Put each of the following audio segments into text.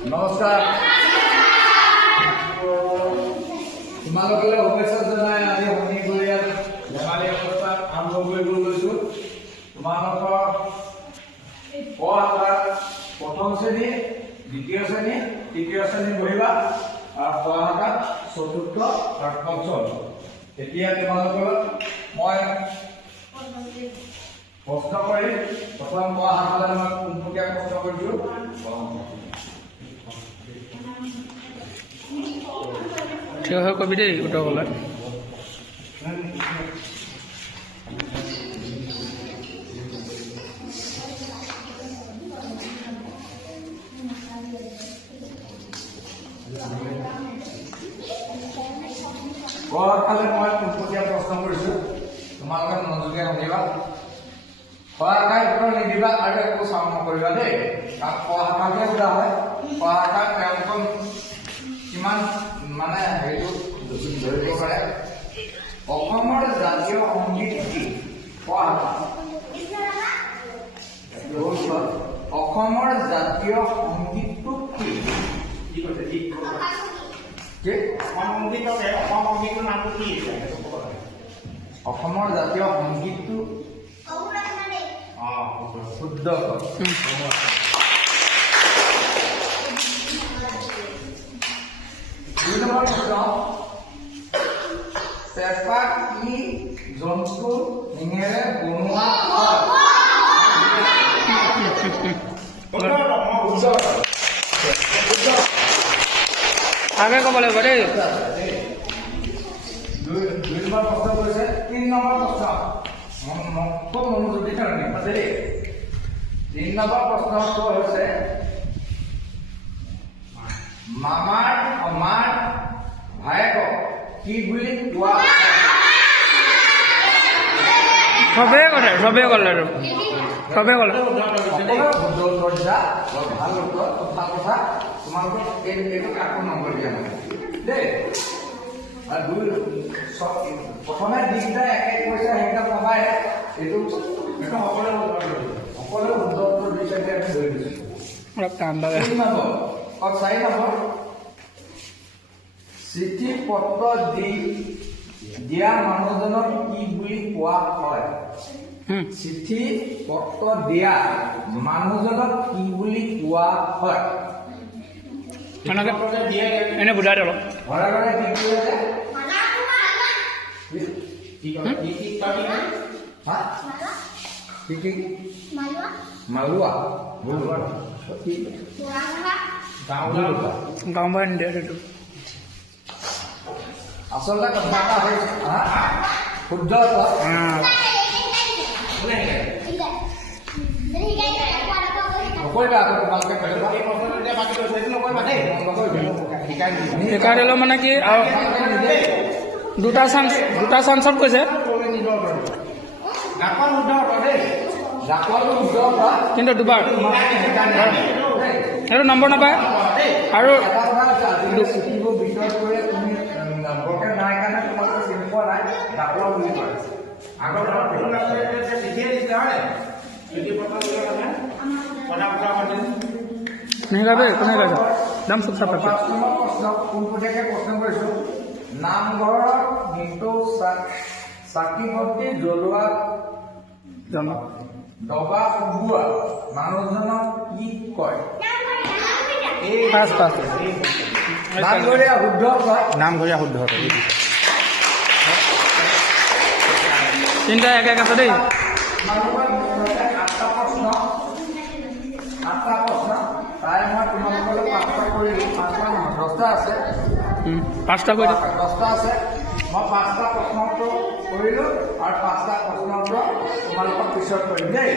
নমস্কাৰ তোমালোকলৈ শুভেচ্ছা জনাই আজি শনিবৰীয়াত ধেমালি অৱস্থা আৰম্ভ কৰিব লৈছোঁ। তোমালোকৰ ক শাখাৰ প্ৰথম শ্ৰেণী, দ্বিতীয় শ্ৰেণী, তৃতীয় শ্ৰেণী বহিবা আৰু ক শাখাত চতুৰ্থ আৰু পঞ্চম। এতিয়া তোমালোকৰ মই প্ৰশ্ন কৰি প্ৰথম ক শাখালৈ মই পোনপটীয়া প্ৰশ্ন কৰিছোঁ। থিয় হৈ কবি দেই উত্তৰ ক'লে। ক শাখালৈ মই পোনপটীয়া প্ৰশ্ন কৰিছোঁ, তোমালোকে মনোযোগে শুনিবা। ক শাখাই উত্তৰ নিদিবা আৰু একো চাও নকৰিবা দেই, কাৰণ ক শাখাকে সোধা হয়। ক শাখাত তেওঁলোকৰ কিমান মানে হেৰিটো ধৰিব পাৰে। অসমৰ জাতীয় সংগীত কি? ক শাখা অসমৰ জাতীয় সংগীতটো কি? অসমৰ জাতীয় সংগীতটো শুদ্ধ। দুই নম্বৰ প্ৰশ্ন, পেঁপা কি জন্তু শিঙেৰে বনোৱা হয়? আগে ক'ব লাগিব দেই। দুই নম্বৰ প্ৰশ্ন কৰিছে। ৩ নম্বৰ প্ৰশ্ন খুব মনোযোগী কাৰণে দেই। ৩ নম্বৰ প্ৰশ্নটো হৈছে মামাৰ সমান ভায়েকক কি বুলি কোৱা হয়? চবেই ক'লে সকলোৱে শুদ্ধ উত্তৰ দিছা, ভাল উত্তৰ, ভাল কথা। তোমালোকক এইটো কাকো নম্বৰ দিয়া নাই দেই। আৰু প্ৰথমে যিকেইটা একে কৈছে সেইকেইটা পাবাই। এইটো সকলোৱে শুদ্ধ উত্তৰ দিছে, এতিয়া আমি ধৰি দিছোঁ। অলপ টান লাগে। 4 নম্বৰ, চিঠি পত্ৰ দি দিয়া মানুহজনক কি বুলি কোৱা হয়? চিঠি পত্ৰ দিয়া মানুহজনক কি বুলি কোৱা হয়? এনে বুজাই দে অলপ। ঘৰে ঘৰে কি কৰি আছে? মালোৱা গাঁওবাৰ নিদিয়ে সেইটো। আচলতে কথা এটা হৈছে শুদ্ধ নকৰিবা আকৌ তোমালোকে শিকাই দিলেও মানে কি আৰু দুটা চান্সত কৈছে, কিন্তু দুবাৰ সেইটো নম্বৰ নাপায়। আৰু চিঠিবোৰ ভিতৰত কৰি তুমি নম্বৰকে নাই কাৰণে তোমালোকে চিনি পোৱা নাই, ডাকৰ বুলি কয়। আগৰ একদম চুপ চাপ। 5 নম্বৰ প্ৰশ্ন পোনপটীয়াকৈ প্ৰশ্ন কৰিছোঁ। নামঘৰত মৃত্যু চাকি বন্তি জ্বলোৱা ডবা কোবোৱা মানুহজনক কি কয়? নামঘৰীয়া শুদ্ধ কয়। নামঘৰীয়া শুদ্ধ। তিনিটা এক আছে দেই। 8টা প্ৰশ্ন তাই মই তোমালোকলৈ 5টা কৰিলোঁ। 5টা নহয়, 10টা আছে। 5টা কৰি 10টা আছে। মই 5টা প্ৰশ্ন উত্তৰ কৰিলোঁ আৰু 5টা প্ৰশ্ন উত্তৰ তোমালোকক পিছত কৰিম দেই।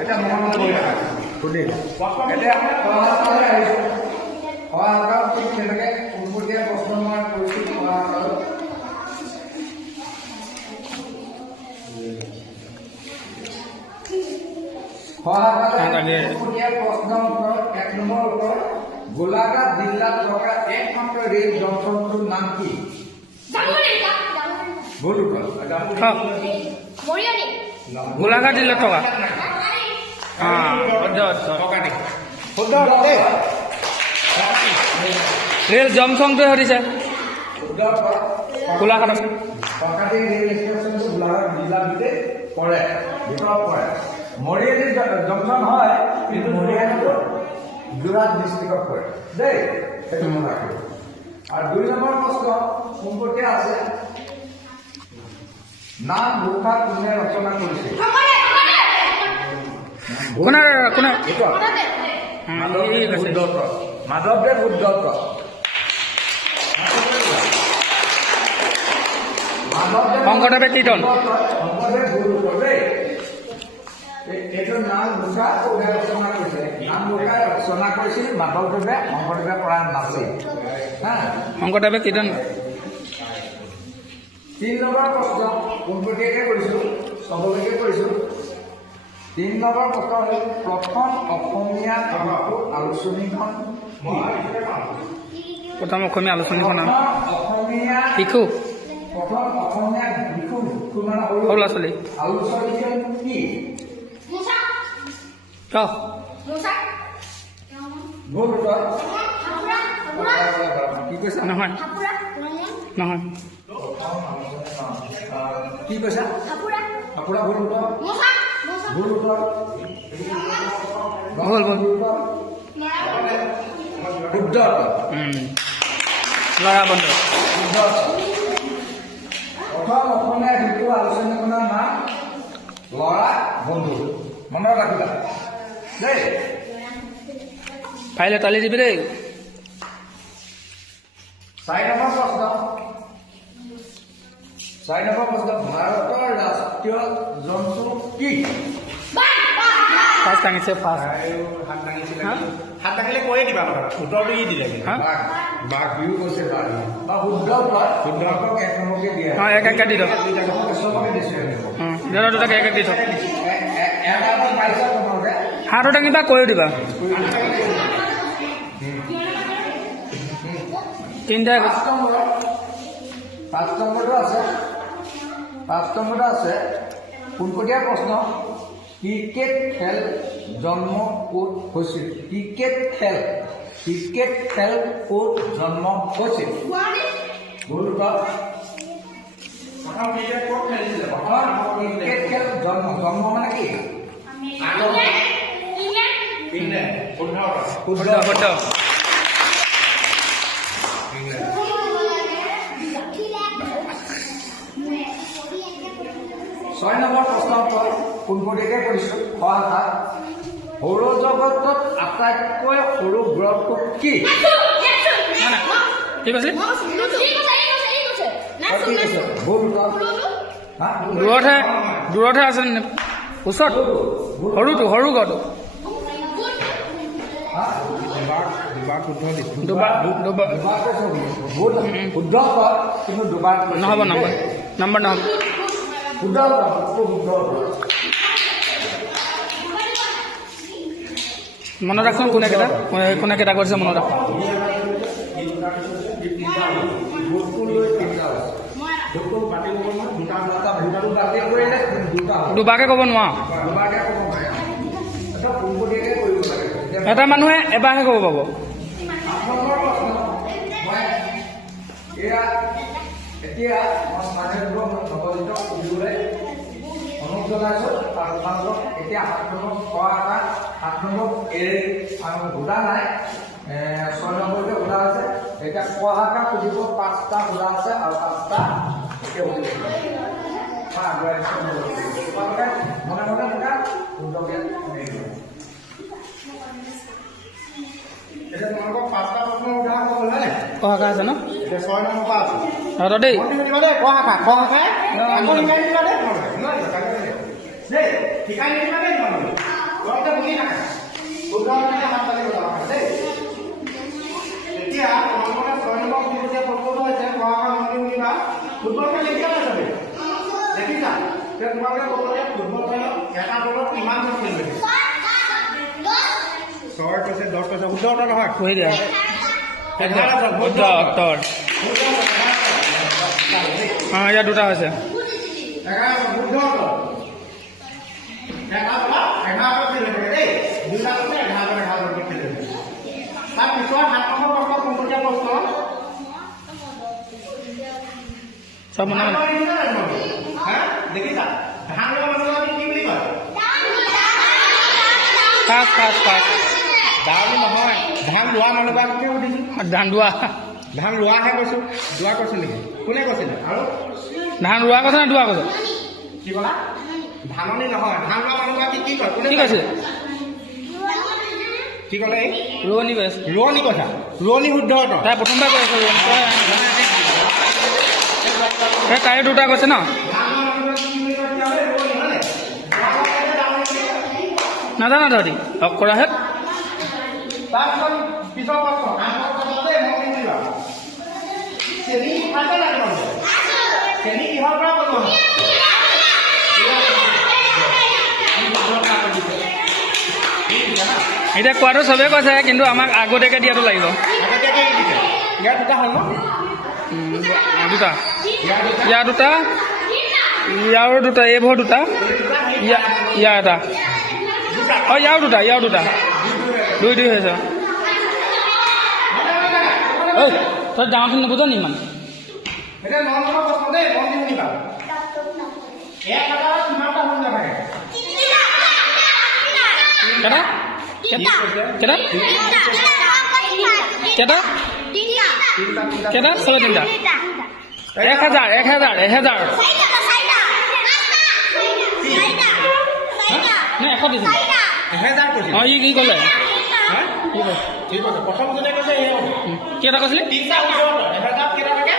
এতিয়া মনে বহি থাকা সুধি। এতিয়া সহায়কালৈ আহিছোঁ। সহায়কাল ঠিক তেনেকৈ পোনপটীয়া প্ৰশ্ন মই কৰিছোঁ। পোনপটীয়া প্ৰশ্ন উত্তৰ 1 নম্বৰ উত্তৰ, গোলাঘাট জিলাত থকা একমাত্ৰ ৰেল জংচনটোৰ নাম কি? ভুল উত্তৰ। গোলাঘাট জিলাত থকা শুদ্ধ দেই ৰেল জংচংটোৱে সুধিছে শুদ্ধ গোলাঘাটত ককাটি ৰেল ষ্টেচন গোলাঘাট জিলা ভিতৰত পৰে ভিতৰত পৰে মৰিয়ানী জংচন হয় কিন্তু মৰিয়ানীটো যোৰহাট ডিষ্ট্ৰিক্টত পৰে দেই সেইটো মনত ৰাখিব আৰু 2 নম্বৰ প্ৰশ্ন সম্পৰ্কে আছে নাম ঘোষা কোনে ৰচনা কৰিছিল কোনে কোনে মাধৱদেৱ শুদ্ধত্ব শংকৰদেৱে কীৰ্তন শংকৰদেৱ গুৰুত্ব দেই এইটো নাম ঘোষা কোনে ৰচনা কৰিছে নাম ঘোষা ৰচনা কৰিছিল মাধৱদেৱে শংকৰদেৱে কৰা নাছিল হা শংকৰদেৱে কীৰ্তন 3 নম্বৰ প্ৰশ্ন পোনপটীয়াকৈ কৰিছোঁ চবলৈকে কৰিছোঁ 3 নম্বৰ প্ৰশ্ন হ'ল প্ৰথম অসমীয়া আলোচনীখন প্ৰথম অসমীয়া আলোচনীখন নাম অসমীয়া শিশু প্ৰথম অসমীয়া শিশু মানে সৰু ল'ৰা ছোৱালী আলোচনীখন কি ক ভুল উত্তৰ কি কৈছা নহয় নহয় কি কৈছা আপোনাৰ ভুল উত্তৰ ভুল উত্তৰ ভুল ভুল শুদ্ধ ল'ৰা বন্ধু শুদ্ধ প্ৰথম অসমীয়া শিশু আলোচনীখনৰ নাম ল'ৰা বন্ধু মনত ৰাখিবা দেই পাৰিলে তালি দিবি দেই 4 নম্বৰ প্ৰশ্ন 4 নম্বৰ প্ৰশ্ন ভাৰতৰ ৰাষ্ট্ৰীয় জন্তু কি ফাৰ্ষ্ট দাঙিছে ফাৰ্ষ্ট হাত দাঙিলে কৈয়ে দিবা উত্তৰটো ই দিলে হা বাঘ বিহু কৈছে বাঘ বা শুদ্ধ উত্তৰ শুদ্ধকক 1 নম্বৰকে দিয়া অঁ এক এক দি দিয়ক চবকে দিছোঁ দাদা দুটাকে এক এক দি থওক এটা পাইছা তোমালোকে হাতো দাঙিবা কৈও দিবা তিনিটা 5 নম্বৰটো আছে 5 নম্বৰটো আছে পোনপটীয়া প্ৰশ্ন ক্ৰিকেট খেল জন্ম ক'ত হৈছিল ক্ৰিকেট খেল ক'ত জন্ম হৈছিল ভুল উত্তৰ প্ৰথম ক্ৰিকেট ক'ত খেলিছিলে ক্ৰিকেট খেল জন্ম মানে কি ইংলেণ্ড শুদ্ধ শুদ্ধ শুদ্ধ 6 নম্বৰ প্ৰশ্ন পোনপটীয়াকৈ কৰিছোঁ সহায় সৌৰজগতত আটাইতকৈ সৰু গ্ৰহটো কি কি কৈছে ভুল উত্তৰ দূৰতহে আছে ওচৰত সৰুটো সৰু ঘৰটো দুবাৰ শুদ্ধ কিন্তু দুবাৰ নহ'ব নম্বৰ নহ'ব শুদ্ধ মনত ৰাখোঁ কোনে কেইটা কৰিছে মনত ৰাখোঁ দুবাৰকে ক'ব নোৱাৰো এটা মানুহে এবাৰহে ক'ব পাব এতিয়া নৱজিত সুধিবলৈ অনুৰোধ জনাইছোঁ আৰু তোমালোকক এতিয়া 7 নম্বৰ খোৱা 7 নম্বৰ এৰি আৰু সোধা নাই 6 নম্বৰতে সোধা আছে এতিয়া খোৱা সুধিব 5টা সোধা আছে আৰু 5টা এতিয়া তোমালোকে মনে মনে থকা শুদ্ধকে এতিয়া তোমালোকক 5টা প্ৰশ্ন উঠা হ'ল হয়নে কহাকা আছে ন এতিয়া 6 নম্বৰ পৰা আছে দেই দিবা দেই কহাকা আকৌ শিকাই দিবা দেই দেই শিকাই নিদিবা দেই তোমালোকে লগতে বুজি নাখা শুদ্ধ হাত তালি বজাব দেই এতিয়া তোমালোকৰ 6 নম্বৰ যেতিয়া প্ৰশ্নটো হৈছে কহাকা মন্দিৰ শুনিবা ফুটবল খেল দেখিছা নাই চবে দেখিছা এতিয়া তোমালোকে ক'ব লাগে ফুটবল খেলত এটা বলত কিমান জন খেলুৱৈ 6 কৈছে 10 কৈছে শুদ্ধ উত্তৰ নহয় কৈ দিয়া শুদ্ধ উত্তৰ অঁ ইয়াত দুটা হৈছে 11 শুদ্ধ উত্তৰ 11 খেলিব দেই দুটা 11 খেলিব চব মনে মনে দেখিছা ধান লোৱা মানুহক আমি কি বুলি কয় ফাৰ্ষ্ট ফাৰ্ষ্ট ফাৰ্ষ্ট দাউলি নহয় ধান লোৱা মানুহক কি সুধিছোঁ ধান ৰোৱা ধান ৰোৱাহে কৈছোঁ যোৱা কৈছোঁ নেকি কোনে কৈছিলে আৰু ধান ৰোৱা কথা নে দোৱা কথা কি ক'লা ধাননি নহয় ধান লোৱা মানুহক কি কয় কোনে কি কৈছে কি ক'লে এই ৰোৱনী কৈ আছে ৰোৱনী কথা ৰোৱনী শুদ্ধ অৰ্থ তাই প্ৰথমবাৰ কৈ আছে ৰোৱনী তাইৰ দুটা কৈছে ন নাজানা তহঁতি অক্ষৰাহে তাৰপিছত পিছৰ প্ৰশ্ন চেনি খাইছে নাই তোমালোকে চেনি কিহৰ পৰা বনোৱা হয় এতিয়া কোৱাটো চবেই কৈছে কিন্তু আমাক আগতীয়াকৈ দিয়াটো লাগিব ইয়াৰ দুটা হ'ল ন দুটা ইয়াৰ দুটা ইয়াৰো দুটা এইবোৰ দুটা ইয়াৰ এটা অঁ ইয়াৰো দুটা দুই হৈছে ঐ তই ডাঙৰখিনি নুবুজ নি ইমান এতিয়া 9 নম্বৰ প্ৰশ্ন দেই মন দি শুনিবা 1000 কিমানটা হৈ যাব লাগে কেইটা চবে তিনিটা 1000 নে 100 দিছিল 1000 কৈছিল অঁ ই কি ক'লে ঠিক আছে প্ৰথম জনে কৈছে কেইটা কৈছিলি তিনিটা উত্তৰ 1000 কেইটা লাগে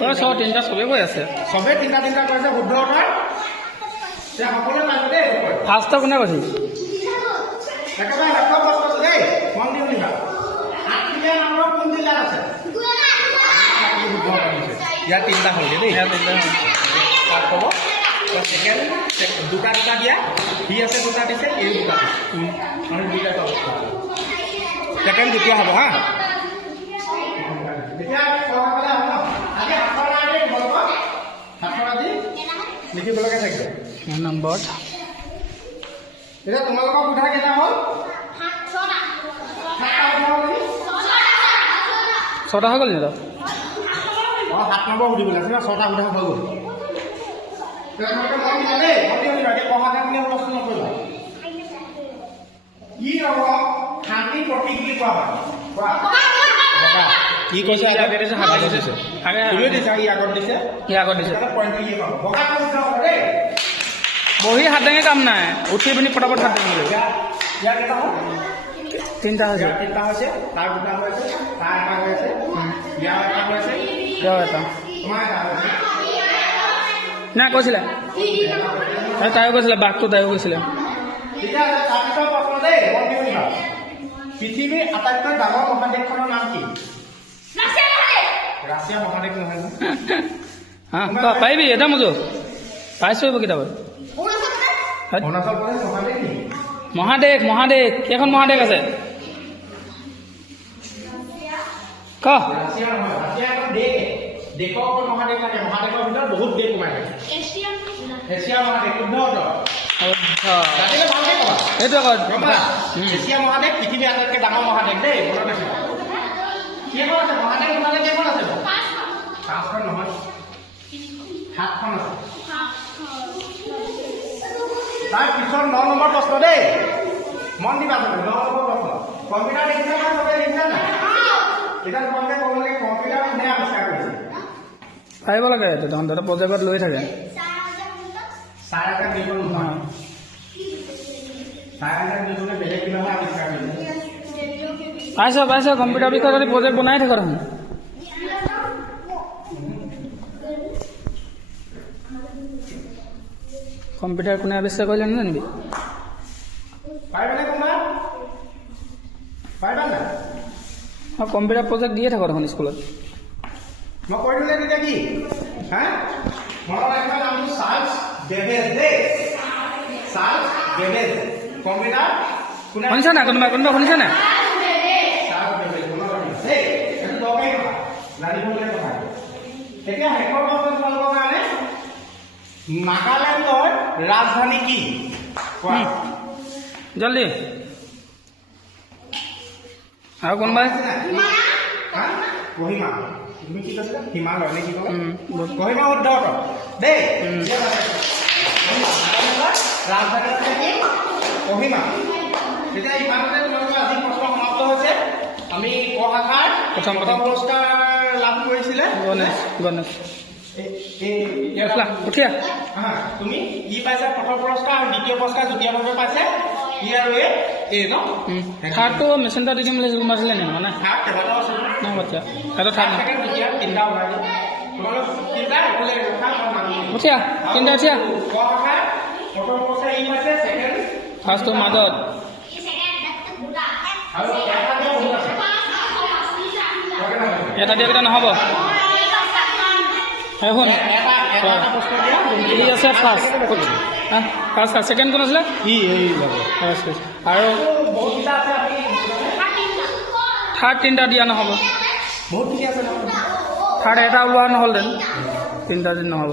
তই চব তিনিটা চবেই কৈ আছে চবে তিনিটা কৈছে শুদ্ধ উত্তৰ সকলোৱে পাইছে দেই ফাৰ্ষ্টৰ কোনে কৈছিল একেবাৰে শেষৰ প্ৰশ্ন দেই মন দি শুনিবা 8 নম্বৰ কোন জিলাত আছে ইয়াৰ তিনিটা হ'লগে দেই তাত ক'ব ছেকেণ্ড দুটা দিয়া সি আছে দুটা দিছে এই দুটা মানে দুটা পাব ছেকেণ্ড দ্বিতীয় হ'ব হা এতিয়া পঢ়াবলৈ হ'ব আজি হাতৰ আজি লিখিবলৈকে থাকিব নম্বৰত এতিয়া তোমালোকৰ কোঠা কেইটা হ'ল 6টা হৈ গ'ল নি তই 7 নম্বৰ সুধিবলৈ আছে 6টা সোধা হৈ গ'ল তোমালোকে মন দিবা দেই মন দি শুনিবা এতিয়া পঢ়া কামখিনি প্ৰশ্ন নকৰিবা কি হ'ব শান্তি প্ৰতীক বুলি কোৱা হয় কোৱা কি কৈছে আগতে দিছে হাতে দিছে তুমিও দিছা ই আগত দিছে পইণ্টটো কি পাব বগা শুদ্ধ হ'ব দেই বহি হাত দাঙি কাম নাই উঠি পিনি পটাপট হাত দাঙিবলৈ ইয়াৰ কেইটা হ'ল তিনিটা হৈছে তিনিটা হৈছে তাৰ দুটা হৈছে তাৰ এটা হৈছে ইয়াৰ এটা হৈছে এটা তোমাৰ এটা হৈছে নাই কৈছিলে তাইও কৈছিলে বাঘটো তাইও কৈছিলে ঠিক আছে তাৰপিছত প্ৰশ্ন দেই মন দি শুনিবা পৃথিৱীৰ আটাইতকৈ ডাঙৰ মহাদেশখনৰ নাম কি ৰাছিয়া মহাদেশ নহয় হা পাৰিবি এটা মোজো পাইছোঁ এইবোৰ কিতাপত অৰুণাচল প্ৰদেশ মহাদেশ নেকি মহাদেশ কেইখন মহাদেশ আছে ক ৰাছিয়া নহয় ৰাছিয়া এখন দেশ দেশৰ ওপৰত মহাদেশ থাকে মহাদেশৰ ভিতৰত বহুত দেশ সোমাই থাকে এছিয়া মহাদেশ শুদ্ধ ৰাতিলে ভালকে ক'বা সেইটো আকৌ গম পালা এছিয়া মহাদেশ পৃথিৱীৰ আটাইতকৈ ডাঙৰ মহাদেশ দেই মনত ৰাখিবা কেইখন আছে মহাদেশ সোমালে কেইখন আছে 5খন নহয় 7খন আছে তাৰ পিছত 9 নম্বৰ প্ৰশ্ন দেই মন দিবা 9 নম্বৰ প্ৰশ্ন কম্পিউটাৰ দেখিছা না চবে দেখিছা না এতিয়া তোমালোকে ক'ব লাগে কম্পিউটাৰ কোনে আৱিষ্কাৰ কৰিছে পাৰিব লাগে তহঁতে প্ৰজেক্টত লৈ থাকে চাৰ এটা নিৰ্মাণ নহয় চাৰ এটা নিৰ্মাণে বেলেগ কিবাহে আৱিষ্কাৰ কৰিছে পাইছ কম্পিউটাৰ বিষয়ে যদি প্ৰজেক্ট বনাই থাক দেখোন কম্পিউটাৰ কোনে আৱিষ্কাৰ কৰিলে নাজানিবি পাৰিবানে কোনোবা পাৰিবা নাই মই কম্পিউটাৰ প্ৰজেক্ট দিয়ে থাকোঁ দেখোন স্কুলত মই কৈ দিলে তেতিয়া কি হা মনত ৰাখিবা নামটো চাৰ্লছ বেবেজ দেই চাৰ্লছ বেবেজ কম্পিউটাৰ কোনে শুনিছা নাই কোনোবা শুনিছা নাই চাৰ্লছ বেবেজ মনত ৰাখিবা দেই এইটো দৰকাৰী কথা জানিবলগীয়া কথা এতিয়া শেষৰ প্ৰশ্ন তোমালোকৰ কাৰণে নাগালেণ্ডৰ ৰাজধানী কি কোৱা জলদি আৰু কোনোবাই কহিমা তুমি কি কৈছিলা হিমালয় নে কি ক'লা কহিমা শুদ্ধ উত্তৰ দেই ৰাজধানী আছে কি কহিমা তেতিয়া ইমানতে তোমালোকৰ আজি প্ৰশ্ন সমাপ্ত হৈছে আমি ক শাখাৰ প্ৰথম পুৰস্কাৰ লাভ কৰিছিলে গণেশ উঠিয়া তুমি ই পাইছা প্ৰথম পুৰস্কাৰ আৰু দ্বিতীয় পুৰস্কাৰ যুটীয়াভাৱে পাইছে ই আৰু এ ন থাৰ্ডটো মেচিনটা দি দিম বুলি মাৰিছিলে নে মানে থাৰ্ড কেইবাটাও আছে নাই বাচ্চা এটা থাৰ্ড নাই দ্বিতীয় তিনিটা ওলাই তোমালোক তিনিটা একলে উঠিয়া তিনিটা উঠিয়া ক শাখাৰ প্ৰথম পুৰস্কাৰ ই পাইছে ছেকেণ্ড ফাৰ্ষ্টটো মাজত আৰু এটা দিয়াকেইটা নহ'ব শুন ই আছে ফাৰ্ষ্ট ফাৰ্ষ্ট ছেকেণ্ড কোন আছিলে আৰু থাৰ্ড তিনিটা দিয়া নহ'ব থাৰ্ড এটা ওলোৱা নহ'লহেঁতেন তিনিটা দিন নহ'ব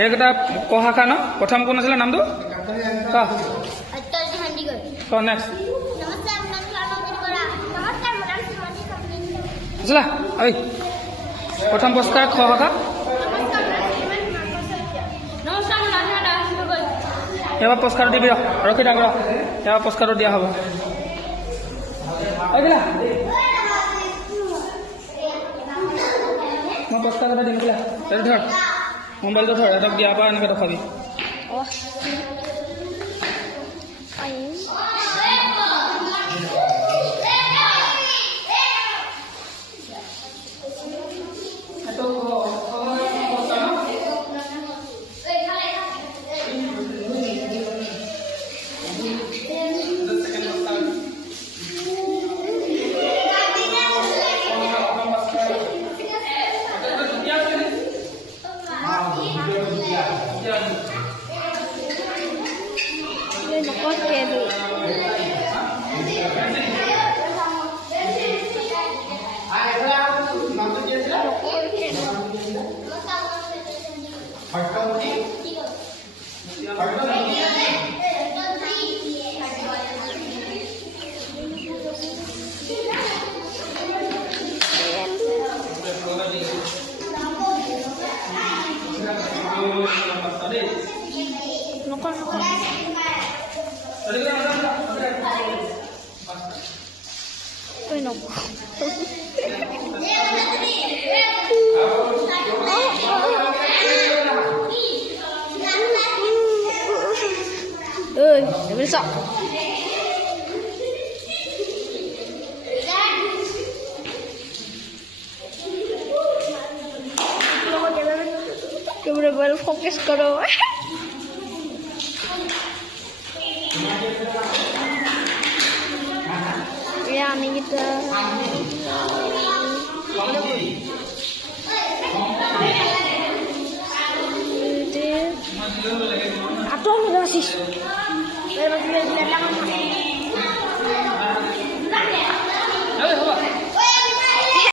এইকেইটা ক শাখা ন প্ৰথম কোন আছিলে নামটো নেক্সট আছিলা ঐ প্ৰথম পুৰস্কাৰ খ শাখা এবাৰ পুৰস্কাৰটো দিবি ৰখি থাক এবাৰ পুৰস্কাৰটো দিয়া হ'ব মই পুৰস্কাৰ এটা দিম এইটো ধৰ মোবাইলটো ধৰ এটাক দিয়াৰ পৰা এনেকৈ দেখাবি Besok. Bener-bener fokus karo. Ya, ini kita. Atau masih. Masih